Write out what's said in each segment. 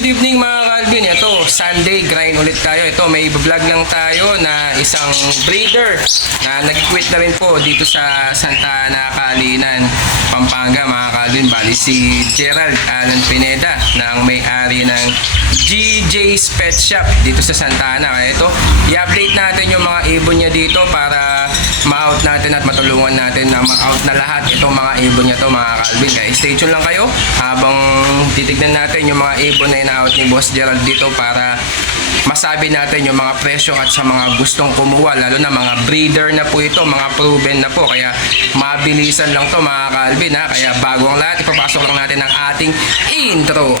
good evening mga Calvin. Ito, Sunday, grind ulit tayo. Ito, may vlog lang tayo na isang breeder na nag-quit na rin po dito sa Santa Ana, Calinan, Pampanga mga Calvin. Bali si Gerald Alan Pineda na ang may-ari ng GJ's Pet Shop dito sa Santa Ana. Kaya ito, i-update natin yung mga ibon niya dito para ma-out natin at matulungan natin na ma-out na lahat itong mga ibon niya to mga Calvin. Kaya stay tuned lang kayo habang titignan natin yung mga ibon na ina-out ni Boss Gerald dito para masabi natin yung mga presyo at sa mga gustong kumuha, lalo na mga breeder na po ito, mga proven na po, kaya mabilisan lang to mga Calvin ha. Kaya bago ang lahat, ipapasok lang natin ang ating intro.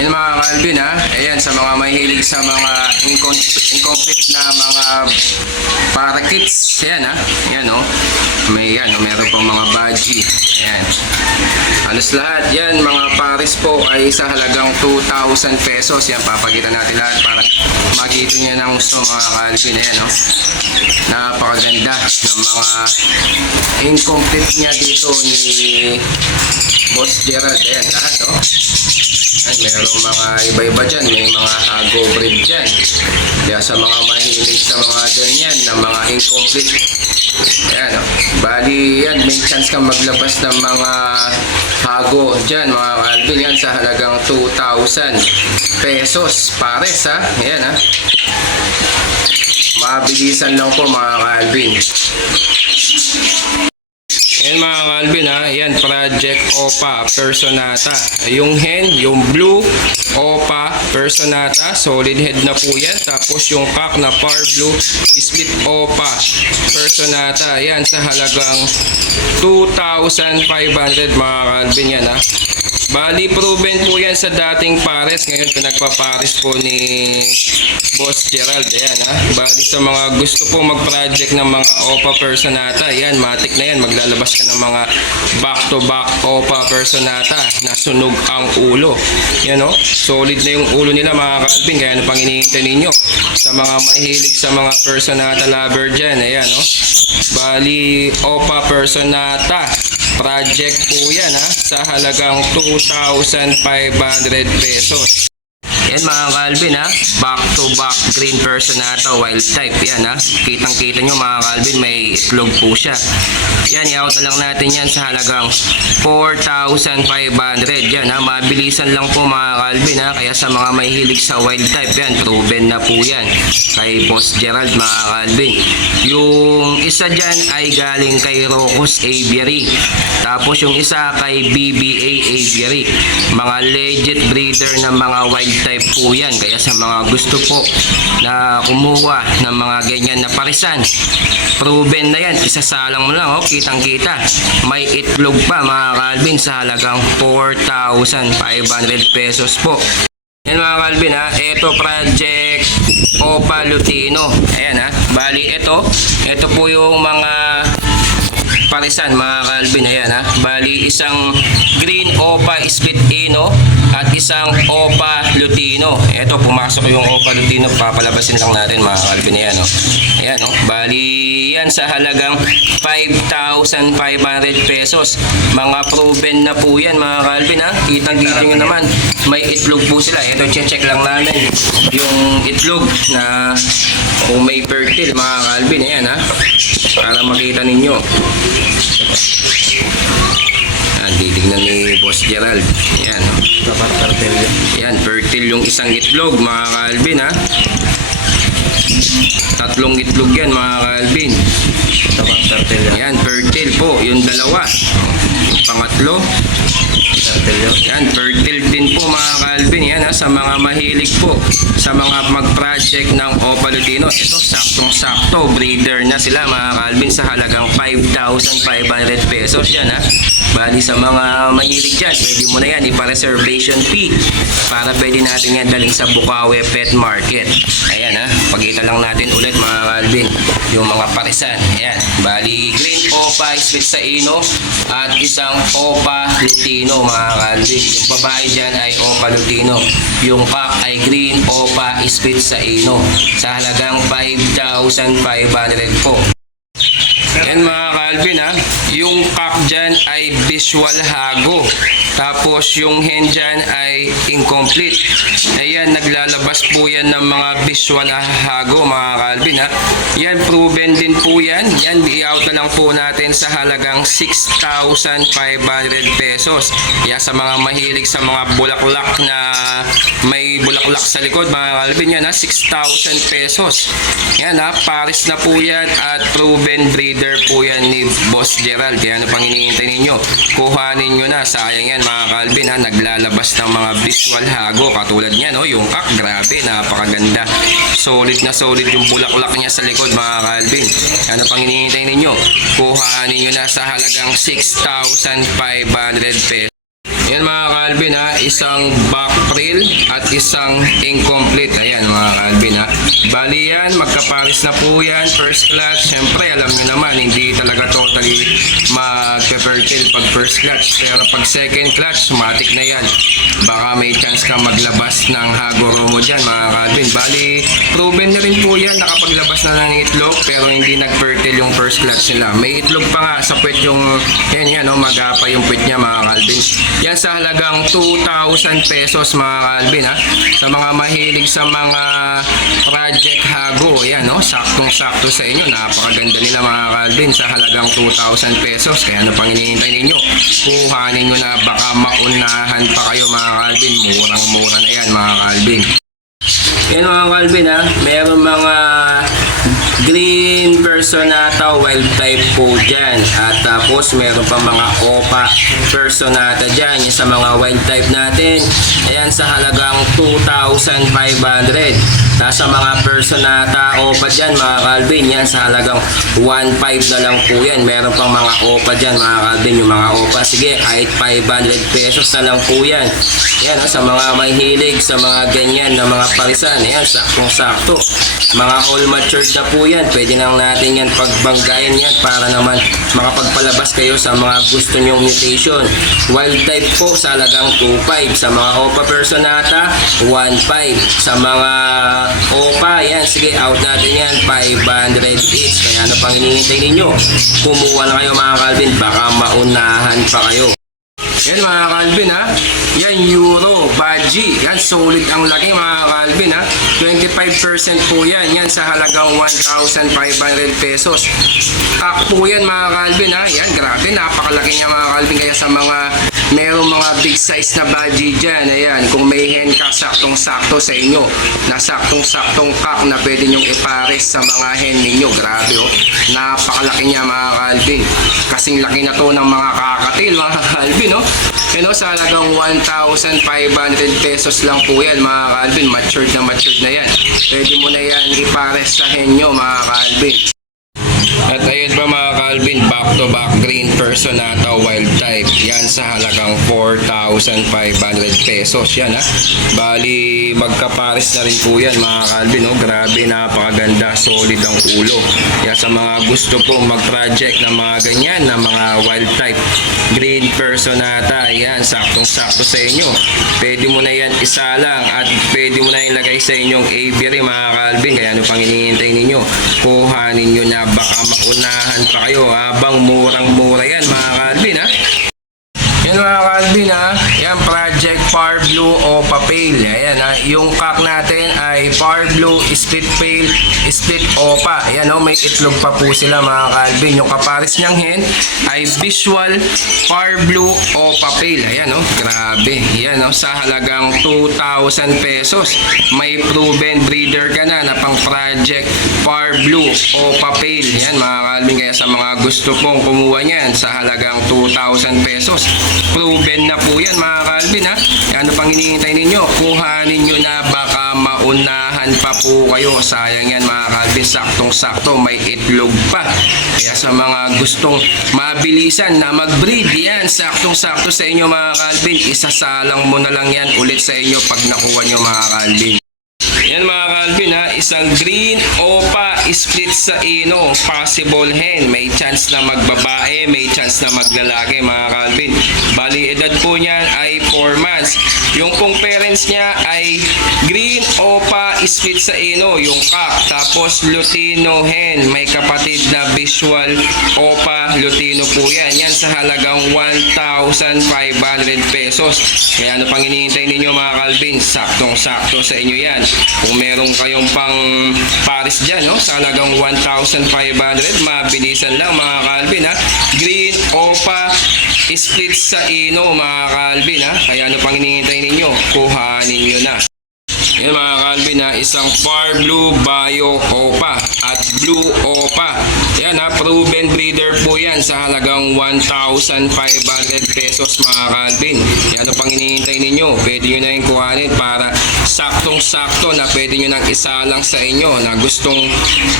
Yan mga Calvin ha, ayan sa mga mahilig sa mga incomplete na mga parakeets, ayan ha, ayan o, meron pong mga budgie, ayan, halos lahat yan mga pares po ay sa halagang 2,000 pesos, yan papagitan natin lahat para makita niya ng gusto mga Calvin, ayan o, napakaganda ng mga incomplete niya dito ni Boss Gerald, ayan lahat o. Merong mga iba-iba dyan, may mga hago breed dyan. Kaya sa mga mahilig sa mga ganyan na mga incomplete, ayan o, bali yan, may chance kang maglabas ng mga hago dyan mga Calvin, yan sa halagang 2,000 pesos pares ha, ayan ha, mabilisan lang po mga Calvin. Yan mga Calvin ha, yan Project Opa Personata. Yung hen, yung blue Opa Personata, solid head na po yan. Tapos yung cock na Par Blue Split Opa Personata, yan sa halagang 2,500 mga Calvin yan ha. Bali proven po yan sa dating pares, ngayon pinagpapares po ni Boss Gerald, ayan ha. Bali sa mga gusto po mag-project ng mga Opa Personata, yan, matik na yan, maglalabas ka ng mga back-to-back Opa Personata na sunog ang ulo. Yan o, solid na yung ulo nila mga Calvin, kaya ano pang hinihintay ninyo? Sa mga mahilig sa mga Personata lover dyan, ayan o. Bali, Opa Personata project po yan ha, sa halagang 2,500 pesos. Yan mga Calvin ha, back to back green Personata wild type, yan ha, kitang kita nyo mga Calvin, may itlog po siya. Yan, i-out na lang natin yan sa halagang 4,500, yan ha, mabilisan lang po mga Calvin ha. Kaya sa mga mahilig sa wild type, yan, proven na po yan kay Boss Gerald mga Calvin. Yung isa dyan ay galing kay Rocos Aviary, tapos yung isa kay BBA Aviary, mga legit breeder ng mga wild type po yan. Kaya sa mga gusto po na kumuha ng mga ganyan na parisan, proven na yan, isasalang mo lang, oh, kitang kita, may itlog pa mga Calvin sa halagang 4,500 pesos po. Yan mga Calvin ha, ito Project Opa Lutino, ayan ha, bali ito po yung mga parisan mga Calvin, ayan ha, bali isang green Opa Split Ino at isang Opa Lutino. Ito, pumasok yung Opa Lutino, papalabasin lang natin mga Calvin, ayan o, ayan o, bali yan sa halagang 5,500 pesos, mga proven na po yan mga Calvin ha, kitang-kita nyo naman, may itlog po sila. Ito, check lang namin yung itlog na kung may fertile mga Calvin, ayan ha, para makita ninyo. Titignan ni Boss Gerald, ayan o, ayan, fertile yung isang itlog mga Calvin ha, tatlong itlog yan mga Calvin, ayan, fertile po yung dalawa, yung pangatlo, yan, fertile din po mga Calvin, yan ha, sa mga mahilig po sa mga mag-project ng Opa Lutino. Ito, saktong-sakto, breeder na sila mga Calvin sa halagang 5,500 pesos yan ha. Bali sa mga mahilig dyan, pwede mo na yan ipa-reservation fee para pwede natin yan daling sa Bukawi Pet Market. Ayan ha, pagkita lang natin ulit mga Calvin yung mga parisan. Ayan, bali green Opa Split sa Ino at isang Opa Lutino mga Calvin. Yung babae dyan ay Opa Lutino, yung cock ay green Opa Split sa Ino sa halagang 5,500 2,500 po. Yan mga Calvin ha, yung cock dyan ay visual hago. Tapos yung hen dyan ay incomplete. Ayan, naglalabas po yan ng mga visual hago mga Calvin ha. Yan, proven din po yan. Yan, i-out na lang po natin sa halagang 6,500 pesos. Yan, sa mga mahilig sa mga bulaklak na may bulaklak sa likod mga Calvin, yan ha, 6,000 pesos. Yan ha, pares na po yan at proven breeder po yan ni Boss Gerald. Kaya ano pang hinihintay ninyo? Kuhanin nyo na. Sayang yan mga Calvin ha. Naglalabas ng mga visual hago. Katulad niya no. Yung cock, grabe. Napakaganda. Solid na solid yung bulaklak niya sa likod mga Calvin. Kaya ano pang hinihintay ninyo? Kuhanin nyo na sa halagang 6,500 pesos. Yan mga Calvin ha, isang back frill at isang incomplete. Ayan mga Calvin ha. Bali yan, magkapares na po yan. First clutch, syempre alam nyo naman, hindi talaga totally magpe-fertile pag first clutch. Pero pag second clutch, matik na yan. Baka may chance ka maglabas ng hagoro mo dyan mga Calvin. Bali, proven na rin po yan, nakapaglabas na ng itlog pero hindi nag-fertile yung first clutch nila. May itlog pa nga sa puwet yung, yan no, magapa yung puwet niya mga Calvin. Yan sa halagang 2,000 pesos mga Calvin ha. Sa mga mahilig sa mga project hago, yan no, saktong-sakto sa inyo. Napakaganda nila mga Calvin sa halagang 2,000 pesos. Kaya ano pang hinihintay ninyo? Kuhanin nyo na, baka maunahan pa kayo mga Calvin. Murang-mura na yan mga Calvin. Yan mga Calvin ha, meron mga green personata wild type po dyan. At tapos meron pa mga opa personata dyan. Yung sa mga wild type natin, ayan sa halagang 2,500. Nasa mga personata opa dyan mga Calvin, yan sa halagang 1,500 na lang po yan. Meron pang mga opa dyan mga Calvin, yung mga opa. Sige, kahit 500 pesos na lang po yan. Yan sa mga mahilig sa mga ganyan na mga parisan. Ayan, saktong-sakto. Mga all matured na po yan. Pwede lang natin yan pagbanggayin yan para naman makapagpalabas kayo sa mga gusto nyong mutation. Wild type po sa halagang 2,500. Sa mga opa personata, 1,500. Sa mga opa, yan, sige, out natin yan, 500 each. Kaya ano pang hinihintay ninyo? Kumuha na kayo mga Calvin, baka maunahan pa kayo. Yan mga Calvin ha. Yan euro, budgie. Yan solid ang laki mga Calvin ha. 25% po yan. Yan sa halagang 1,500 pesos. Pack po yan mga Calvin ha. Yan grabe, napakalaki niya mga Calvin. Kaya sa mga merong mga big size na budgie dyan, ayan, kung may hen ka, saktong-sakto sa inyo. Na saktong-saktong pack na pwede nyong ipares sa mga hen ninyo. Grabe oh. Napakalaki niya mga Calvin. Kasing laki na to ng mga kakatil mga Calvin oh. Yan o, sa halagang 1,500 pesos lang po yan mga Calvin. Matured na yan. Pwede mo na yan ipares sa henyo mga Calvin. At ayun pa mga Calvin, back to back green personata wild type. Yan sa halagang 4,500 pesos. Yan ha. Bali, magkapares na rin po yan mga Calvin. Oh. Grabe, napakaganda. Solid ang ulo. Yan sa mga gusto po mag-project ng mga ganyan, na mga wild type green personata. Yan, saktong-sakto sa inyo. Pwede mo na yan isa lang at pwede mo na ilagay sa inyong aviary mga Calvin. Kaya ano pang hinihintay ninyo? Kuhanin nyo na, baka maunahan pa kayo habang murang-mura yan mga Calvin ha. Yan mga Calvin ha. Yan, Project Par Blue o Papel. Ayan ha. Yung cock natin ay Par Blue, Split Pale, Split Opa. Ayan o, may itlog pa po sila mga Calvin. Yung kapares niyang hen ay Visual Par Blue o Papel. Ayan o, grabe. Ayan o, sa halagang 2,000 pesos. May proven breeder ka na pang Project Par Blue o Papel. Ayan mga Calvin. Kaya sa mga gusto pong kumuha niyan sa halagang 2,000 pesos. Proven na po yan mga Calvin ha. Ano pang hinihintay ninyo? Kuhanin nyo na, baka maunahan pa po kayo. Sayang yan mga Calvin, saktong-sakto, may itlog pa. Kaya sa mga gustong mabilisan na mag-breed, yan, saktong-sakto sa inyo mga Calvin. Isasalang mo na lang yan ulit sa inyo pag nakuha nyo mga Calvin. Yan mga Calvin ha, isang green opa split sa ino, possible hen. May chance na magbabae, may chance na maglalaki mga Calvin. Bali edad po niyan ay 4 months. Yung pong parents niya ay Green Opa split sa Ino, yung cock. Tapos Lutino hen, may kapatid na Visual Opa Lutino po yan. Yan sa halagang 1,500 pesos. Kaya ano pang hinihintay ninyo mga Calvin? Saktong-sakto sa inyo yan. Kung meron kayong pang Paris dyan, no? Sa halagang 1,500, mabilisan lang mga Calvin, ha? Green Opa split sa Ino mga Calvin, ha? Kaya ano pang hinihintay ninyo? Kuhanin nyo na. Yan mga Calvin, ha, isang Par Blue Bio Opa at Blue Opa. Yan, ha, proven breeder po yan sa halagang 1,500 pesos mga Calvin. Yan ano pang hinihintay ninyo? Pwede nyo na yung kuhanin para saktong-sakto na pwede nyo nang isa lang sa inyo na gustong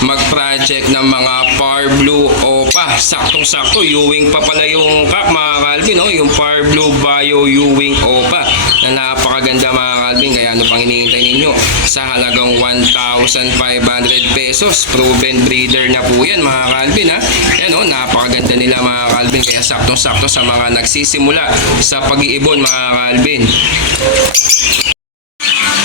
mag-project ng mga Par Blue Opa. Saktong-sakto, Ewing pa pala yung cock mga Calvin, no? Yung Par Blue Bio Ewing Opa na napakaganda mga Calvin. Kaya ano pang hinihintay ninyo? Sa halagang 1,500 pesos. Proven breeder na po yan mga Calvin, ha. Yan, oh, napakaganda nila mga Calvin. Kaya saktong-sakto sa mga nagsisimula sa pag-iibon mga Calvin.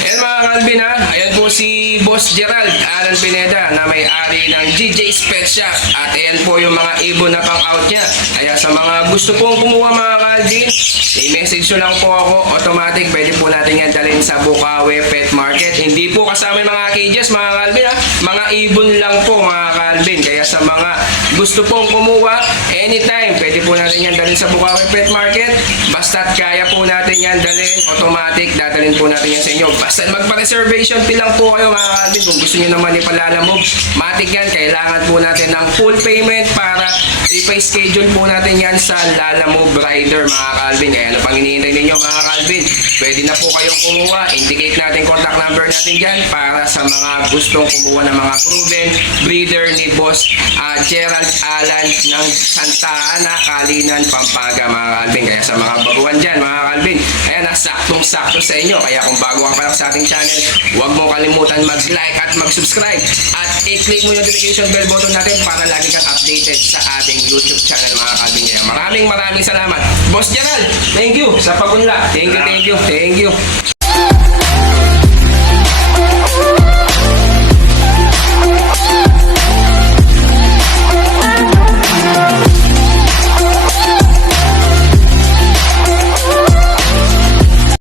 Ayan mga Calvin, ha. Ayan po si Boss Gerald Alan Pineda na may-ari ng GJ's Pet Shop. At ayan po yung mga ibon na pang-out niya. Kaya sa mga gusto pong kumuha mga Calvin, i-message nyo lang po ako. Automatic, pwede po natin yan dalhin sa Bukawi Pet Market. Hindi po kasama yung mga cages mga Calvin, ha. Mga ibon lang po mga Calvin. Kaya sa mga gusto pong kumuha, anytime, pwede po natin yan dalhin sa Bukawi Pet Market. Basta't kaya po natin yan dalhin, automatic, dadalhin po natin yan sa inyo. Basta magpa-reservation fee lang po kayo mga Calvin. Kung gusto nyo naman ipalalamove, matik yan. Kailangan po natin ng full payment para ipa-schedule po natin yan sa Lalamove Rider mga Calvin. Kaya ano pang hinihintay ninyo mga Calvin? Pwede na po kayong kumuha. Indicate natin contact number natin dyan para sa mga gustong kumuha ng mga proven breeder ni Boss Gerald Alan ng Santa Ana, Kalinan, Pampanga mga Calvin. Kaya sa mga baguhan dyan mga Calvin, ayan, saktong-sakto sa inyo. Kaya kung bago ka pa lang sa ating channel, huwag mo kalimutan mag-like at mag-subscribe at i-click mo yung notification bell button natin para lagi kang updated sa ating YouTube channel mga Calvin. Kaya maraming salamat. Boss Gerald, thank you sa pagunla. Thank you.